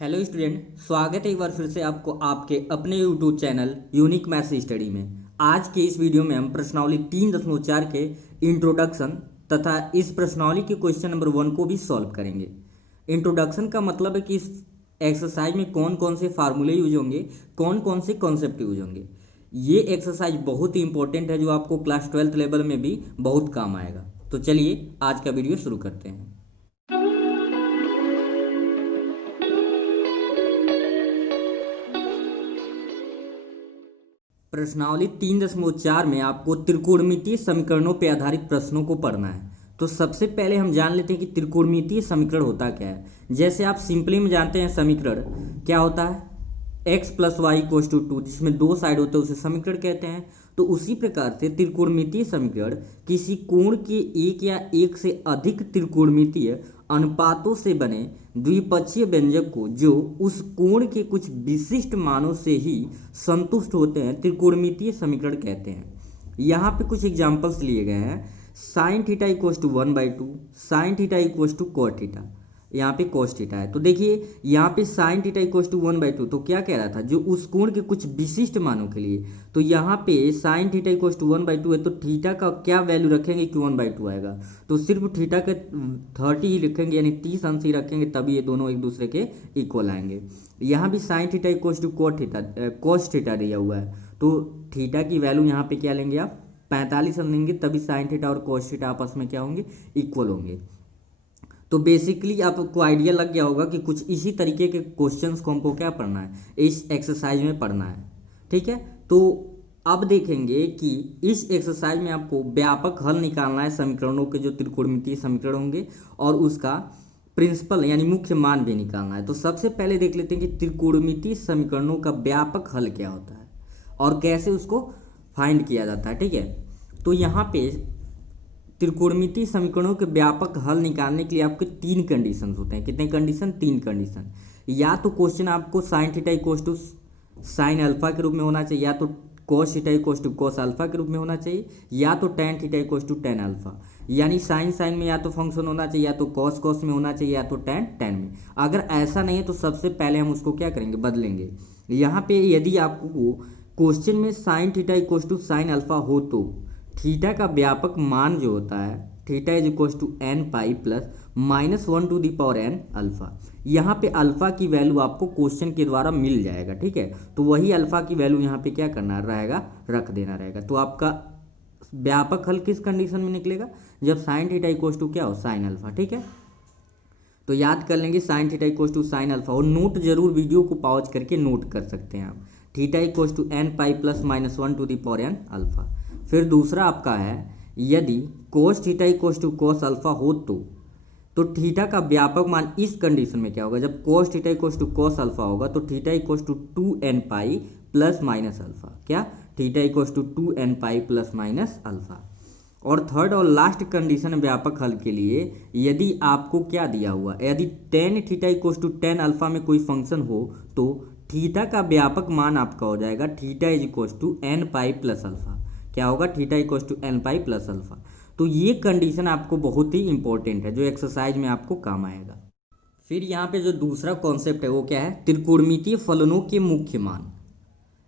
Hello student, स्वागत है एक बार फिर से आपको आपके अपने YouTube channel unique maths study में। आज के इस वीडियो में हम प्रश्नावली 3.4 के इंट्रोडक्शन तथा इस प्रश्नावली के क्वेश्चन नंबर 1 को भी सॉल्व करेंगे। इंट्रोडक्शन का मतलब है कि इस एक्सरसाइज में कौन कौन से फार्मूले यूज होंगे, कौन कौन से कॉन्सेप्ट यूज होंगे। ये एक्सरसाइज बहुत ही इंपॉर्टेंट है जो आपको क्लास 12th लेवल में भी बहुत काम आएगा। तो चलिए आज का वीडियो शुरू करते हैं। प्रश्नावली 3.4 में आपको त्रिकोणमितीय समीकरणों पर आधारित प्रश्नों को पढ़ना है। तो सबसे पहले हम जान लेते हैं कि त्रिकोणमितीय समीकरण होता क्या है। जैसे आप सिंपली में जानते हैं समीकरण क्या होता है, x plus Y equals to 2, जिसमें दो साइड होते हैं उसे समीकरण कहते हैं। तो उसी प्रकार से त्रिकोणमितीय समीकरण किसी कोण के एक या एक से अधिक त्रिकोणमितीय अनुपातों से बने द्विपक्षीय व्यंजक को जो उस कोण के कुछ विशिष्ट मानों से ही संतुष्ट होते हैं त्रिकोणमितीय समीकरण कहते हैं। यहाँ पे कुछ एग्जांपल्स लिए गए हैं। Sine theta equals to 1/2, sine theta equals to cot theta, यहाँ पे cos थीटा है। तो देखिए यहाँ पे साइन थीटा इक्वल्स टू 1/2 तो क्या कह रहा था, जो उस कोण के कुछ विशिष्ट मानों के लिए। तो यहाँ पे साइन थीटा इक्वल्स टू 1/2 है तो थीटा का क्या वैल्यू रखेंगे कि 1/2 आएगा। तो सिर्फ थीटा के 30 ही रखेंगे, यानी 30 अंश ही रखेंगे, तभी ये दोनों एक दूसरे के इक्वल आएंगे। यहाँ भी sine theta equals to cos theta दिया हुआ है तो थीटा की वैल्यू यहाँ पे क्या लेंगे आप 45 लेंगे, तभी साइन थीटा और cos थीटा आपस में क्या होंगे, इक्वल होंगे। तो बेसिकली आपको आइडिया लग गया होगा कि कुछ इसी तरीके के क्वेश्चंस को हमको क्या पढ़ना है, इस एक्सरसाइज में पढ़ना है। ठीक है, तो अब देखेंगे कि इस एक्सरसाइज में आपको व्यापक हल निकालना है समीकरणों के, जो त्रिकोणमितीय समीकरण होंगे, और उसका प्रिंसिपल यानी मुख्य मान भी निकालना है। तो सबसे पहले देख लेते हैं कि त्रिकोणमितीय समीकरणों का व्यापक हल क्या होता है और कैसे उसको फाइंड किया जाता है। ठीक है, तो यहाँ पे त्रिकोणमितीय समीकरणों के व्यापक हल निकालने के लिए आपके 3 कंडीशन होते हैं। कितने कंडीशन, 3 कंडीशन। या तो क्वेश्चन आपको sine theta equals to sine alpha के रूप में होना चाहिए, या तो cos theta equals to cos alpha के रूप में होना चाहिए, या तो tan theta equals to tan alpha. यानी साइन साइन में या तो फंक्शन होना चाहिए, या तो cos cos में होना चाहिए, या तो tan tan में। अगर ऐसा नहीं है तो सबसे पहले हम उसको क्या करेंगे, बदलेंगे। यहाँ पे यदि आपको क्वेश्चन में sine theta equals to sine alpha हो तो थीटा का व्यापक मान जो होता है, theta is equals to n pi plus -1 to the power n alpha. यहाँ पे अल्फा की वैल्यू आपको क्वेश्चन के द्वारा मिल जाएगा। ठीक है, तो वही अल्फा की वैल्यू यहाँ पे क्या करना रहेगा, रख देना रहेगा। तो आपका व्यापक हल किस कंडीशन में निकलेगा, जब साइन थीटा इक्वल्स टू क्या हो, साइन अल्फा। ठीक है, तो याद कर लेंगे sine theta equals to sine alpha, और नोट जरूर वीडियो को पॉज करके नोट कर सकते हैं आप। Theta equals to n pi plus -1 to the power n alpha. फिर दूसरा आपका है, यदि cos theta equals to cos alpha हो तो थीटा का व्यापक मान इस कंडीशन में क्या होगा, जब cos theta equals to cos alpha होगा तो theta equals to 2n pi plus minus alpha. क्या, theta equals to 2n pi plus minus alpha. और थर्ड और लास्ट कंडीशन व्यापक हल के लिए, यदि आपको क्या दिया हुआ, यदि tan theta equals to tan alpha में कोई फंक्शन हो तो थीटा का व्यापक मान आपका हो जाएगा theta is equals to n pi plus alpha. क्या होगा, theta equals to n pi plus alpha. तो ये कंडीशन आपको बहुत ही इंपॉर्टेंट है, जो एक्सरसाइज में आपको काम आएगा। फिर यहाँ पे जो दूसरा कॉन्सेप्ट है वो क्या है, त्रिकोणमितीय फलनों के मुख्य मान।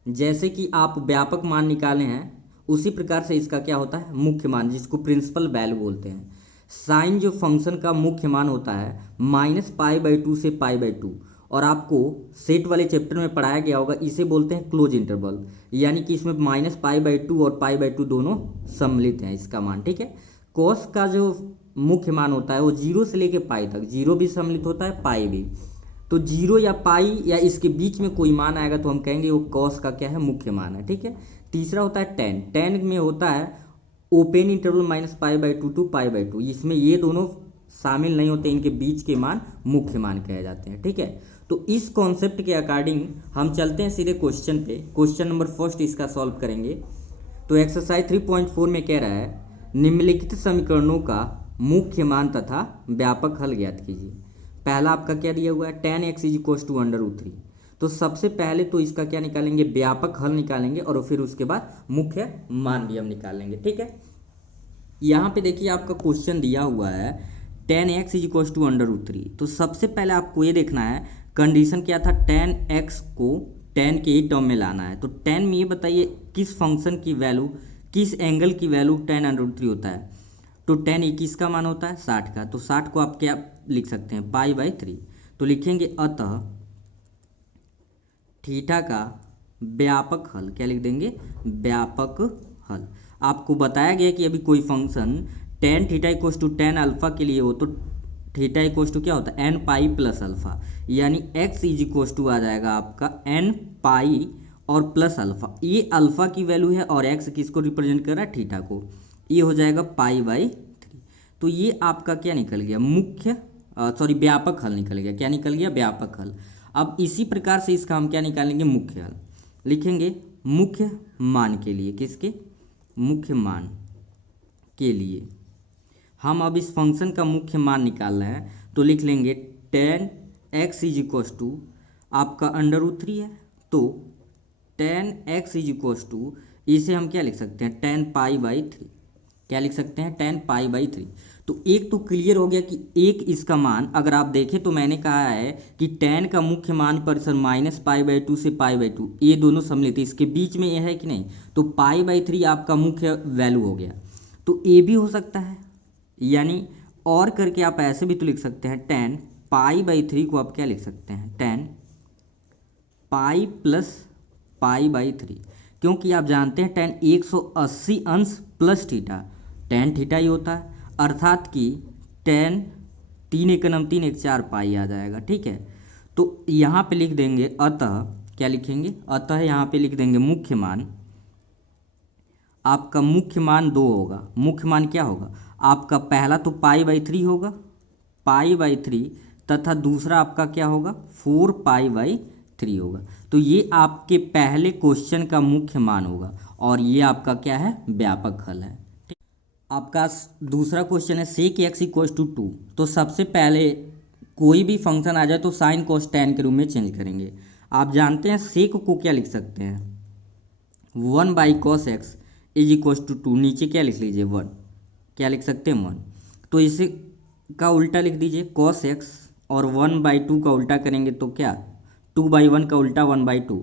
जैसे कि आप व्यापक मान निकाले हैं उसी प्रकार से इसका क्या होता है, मुख्य मान, जिसको प्रिंसिपल वैल्यू बोलते हैं। साइन जो फंक्शन का मुख्य मान होता है -π/2 से π/2, और आपको सेट वाले चैप्टर में पढ़ाया गया होगा, इसे बोलते हैं क्लोज इंटरवल। यानी कि इसमें -π/2 और π/2 दोनों सम्मिलित हैं इसका मान। ठीक है, cos का जो मुख्य मान होता है वो 0 से लेके पाई तक, 0 भी सम्मिलित होता है, पाई भी। तो 0 या पाई या इसके बीच में कोई मान आएगा तो हम कहेंगे वो cos का क्या है, मुख्य मान है। ठीक है, तीसरा होता है tan। tan में होता है ओपन इंटरवल -π/2 टू π/2, इसमें ये दोनों शामिल नहीं होते, इनके बीच के मान मुख्य मान कहे जाते हैं। ठीक है, तो इस कॉन्सेप्ट के अकॉर्डिंग हम चलते हैं सीधे क्वेश्चन पे। क्वेश्चन नंबर फर्स्ट इसका सॉल्व करेंगे। तो एक्सरसाइज 3.4 में कह रहा है, निम्नलिखित समीकरणों का मुख्य मान तथा व्यापक हल ज्ञात कीजिए। पहला आपका क्या दिया हुआ है, tan x is equals to √3। तो सबसे पहले तो इसका क्या निकालेंगे, व्यापक हल निकालेंगे, और फिर उसके बाद मुख्य मान भी हम निकाल लेंगे। ठीक है, यहाँ पे देखिए आपका क्वेश्चन दिया हुआ है tan x is equals to √3। तो सबसे पहले आपको ये देखना है कंडीशन क्या था, tan x को tan के ही टर्म में लाना है। तो tan में ये बताइए किस फंक्शन की वैल्यू, किस एंगल की वैल्यू tan√3 होता है। तो tan 21 का मान होता है 60 का, तो 60 को आप क्या लिख सकते हैं, π/3। तो लिखेंगे अतः थीटा का व्यापक हल, क्या लिख देंगे, व्यापक हल। आपको बताया गया कि अभी कोई function tan theta equals to tan alpha के लिए हो तो थीटा इक्वल्स टू क्या होता है, n पाई प्लस अल्फा, यानी x इज इक्वल्स टू आ जाएगा आपका n पाई और प्लस अल्फा। ये अल्फा की वैल्यू है और x किसको रिप्रेजेंट कर रहा है, थीटा को। ये हो जाएगा π/3। तो ये आपका क्या निकल गया, व्यापक हल निकल गया। क्या निकल गया, व्यापक हल। अब इसी प्रकार से इसका हम क्या निकालेंगे, मुख्य हल। लिखेंगे मुख्य मान के लिए, किसके, मुख्य मान के लिए हम अब इस फंक्शन का मुख्य मान निकाल रहे हैं। तो लिख लेंगे tan x is equals to आपका √3 है, तो tan x is equals to इसे हम क्या लिख सकते हैं, tan π/3। क्या लिख सकते हैं, tan π/3। तो एक तो क्लियर हो गया कि एक इसका मान, अगर आप देखें तो मैंने कहा है कि tan का मुख्य मान परिसर -π/2 से π/2, ये दोनों सम्मिलित, इसके बीच में ये है कि नहीं, तो π/3 आपका मुख्य वैल्यू हो गया। तो ये भी हो सकता है, यानी और करके आप ऐसे भी तो लिख सकते हैं, tan π/3 को आप क्या लिख सकते हैं, tan पाई प्लस π/3, क्योंकि आप जानते हैं tan 180 अंश प्लस थीटा, tan थीटा ही होता है, अर्थात कि tan 3 × 9 3 × 4 पाई आ जाएगा। ठीक है, तो यहाँ पे लिख देंगे अतः, क्या लिखेंगे, अतः यहाँ पे लिख देंगे मुख्य मान। आपका मुख्य मान 2 होगा। मुख्य मान क्या होगा आपका, पहला तो π/3 होगा, π/3, तथा दूसरा आपका क्या होगा, 4π/3 होगा। तो ये आपके पहले क्वेश्चन का मुख्य मान होगा और ये आपका क्या है, व्यापक हल है। आपका दूसरा क्वेश्चन है sec x इक्वल्स टू 2। तो सबसे पहले कोई भी फंक्शन आ जाए तो साइन कोस टैन के रूप में चेंज करेंगे। आप जानते हैं सेक को क्या लिख सकते हैं, 1/cos x is equals to 2, नीचे क्या लिख लीजिए 1, क्या लिख सकते हैं 1। तो इसे का उल्टा लिख दीजिए cos x, और 1/2 का उल्टा करेंगे तो क्या, 2/1 का उल्टा 1/2।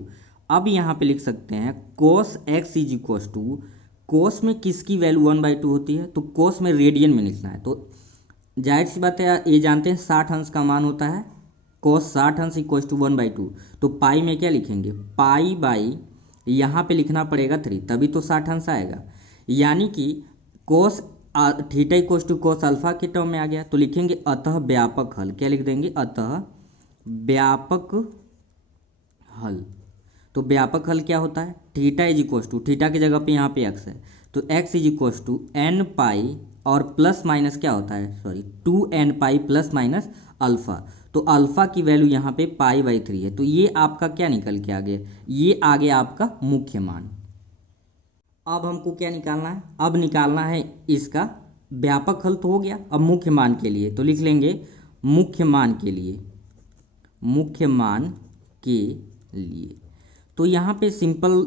अब यहाँ पे लिख सकते हैं cos x is equals to, cos में किसकी वैल्यू 1/2 होती है, तो कोस में रेडियन में लिखना है। तो जाहिर सी बात है, ये जानते हैं 60 अंश का मान होता है, कोस 60 अंश इक्वल्स टू 1/2। तो पाई में क्या लिखेंगे, पाई यहाँ पे लिखना पड़ेगा 3, तभी तो 60 अंश आएगा, यानी कि cos theta equals to cos alpha के टर्म में आ गया। तो लिखेंगे अतः व्यापक हल, क्या लिख देंगे, अतः व्यापक हल। तो व्यापक हल क्या होता है, theta is equals to, theta की जगह पे यहाँ पे x है, तो x is equals to n pi और प्लस माइनस क्या होता है, 2n pi plus minus alpha. तो अल्फा की वैल्यू यहाँ पे π/3 है। तो ये आपका क्या निकल के आ गया, ये आ गया आपका मुख्य मान। अब हमको क्या निकालना है, अब निकालना है इसका व्यापक हल। तो हो गया, अब मुख्य मान के लिए तो लिख लेंगे मुख्य मान के लिए, मुख्य मान के लिए। तो यहाँ पे सिंपल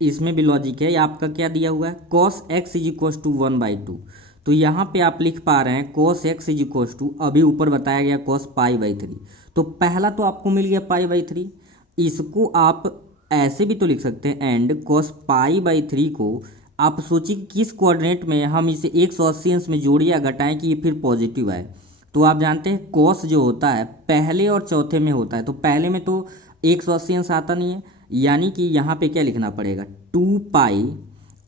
इसमें भी लॉजिक है, ये आपका क्या दिया हुआ है, cos x is equals to 1/2। तो यहाँ पे आप लिख पा रहे हैं cos x is equals to, अभी ऊपर बताया गया cos π/3। तो पहला तो आपको मिल गया π/3, इसको आप ऐसे भी तो लिख सकते हैं, एंड cos π/3 को आप सोचिए कि किस कोऑर्डिनेट में हम इसे 180 अंश में जोड़िए या घटाएं कि ये फिर पॉजिटिव आए। तो आप जानते हैं cos जो होता है पहले और चौथे में होता है, तो पहले में तो 180 अंश आता नहीं है, यानी कि यहाँ पे क्या लिखना पड़ेगा, 2 पाई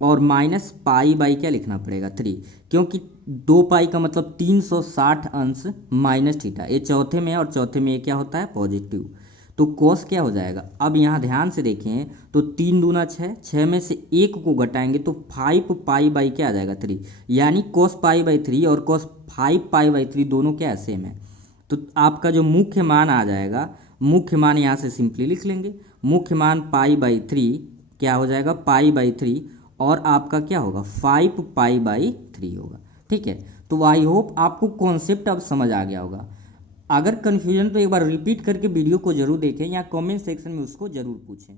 और माइनस पाई बाई क्या लिखना पड़ेगा 3, क्योंकि 2 पाई का मतलब 360 अंश माइनस थीटा, ये चौथे में है और चौथे में ये क्या होता है, पॉजिटिव। तो कोस क्या हो जाएगा, अब यहाँ ध्यान से देखें तो 3 दूना 6, 6 में से 1 को घटाएंगे तो 5 पाई बाई क्या आ जाएगा 3, यानी cos π/3 और cos 5 π/3 दोनों क्या सेम है। तो आपका जो मुख्य मान आ जाएगा, मुख्य मान यहाँ से सिंपली लिख लेंगे, मुख्य मान π/3 क्या हो जाएगा, π/3, और आपका क्या होगा 5 π/3 होगा। ठीक है, तो आई होप आपको कॉन्सेप्ट अब समझ आ गया होगा। अगर कन्फ्यूजन तो एक बार रिपीट करके वीडियो को जरूर देखें या कमेंट सेक्शन में उसको जरूर पूछें।